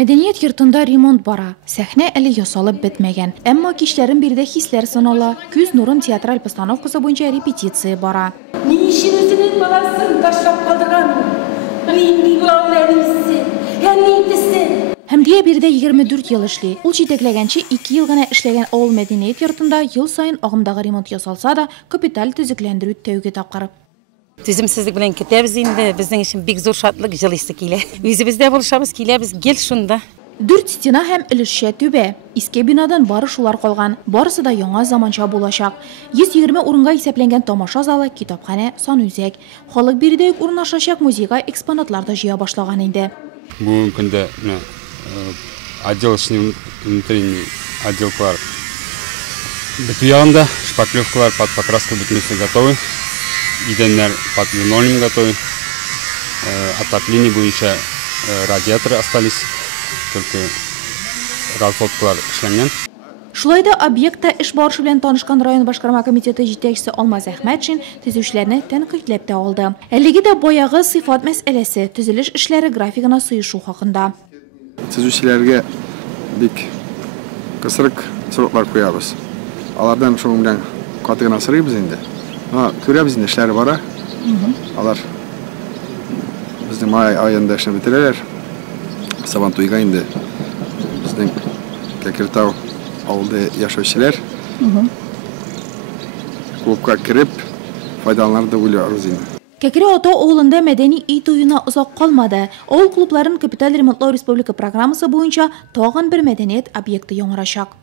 Мәдәният йортында ремонт бара. Сәхнә әле ясалып бетмәгән. Әмма кичләрен бирдә хисләр сынала. Күз нурын театраль постановкасы буенча репетиция бара. Ни өчен үзенең баласын ташлап калдырган? Нинди булаларысы? Янитесе? Хәмдия бирдә 24 ел эшли. Ул җитәкләгәнче 2 ел гына эшләгән авыл мәдәният йортында ел сайын агымдагы ремонт ясалса да, капиталь төзекләндерү тәүге тапкыр. Түземсезлек белән китәбез инде, безнең өчен бик зур шатлык җылысы килә. Үзебездә булышабыз килә, без гел шунда. 4 стена һәм өлешчә түбә. Иске бинадан бары шулар калган. Барысы да яңа заманча булачак. 120 урынга исәпләнгән тамаша залы, китапханә, санүзәк. Халык бирдә үк урнашачак музейга экспонатлар да җыя башлаган инде. Бүгенге көндә отделочный внутренний отделкалар бетү ягында, шпаклевкалар под покраску бөтенесе готовы. Идәннәр под линолеум готовы. Отопление буенча радиаторы остались, только расходкалар эшләнгән. Шулай да объектта эш барышы белән танышкан район башкарма комитеты җитәкчесе Алмаз Әхмәтшин төзүчеләрне тәнкыйтьләп тә алды. Әлеге дә баягы сыйфат мәсьәләсе, төзелеш эшләре графигына сыешу хакында. Төзүчеләргә бик кысырык сроклар куябыз. Алардан шуның белән каты гына сорыйбыз инде. Күрәбез инде эшләре бара. Алар безнең май аенда эшне бетерәләр. Сабантуйга инде безнең Кәкертау авылда яшәүчеләр клубка кереп файдаланырга уйлыйбыз инде. Кәкре ата авылында мәдәни ит уена озак калмады. Авыл клубларын капиталь ремонтлау республика программасы буенча тагын бер мәдәният объекты яңарачак.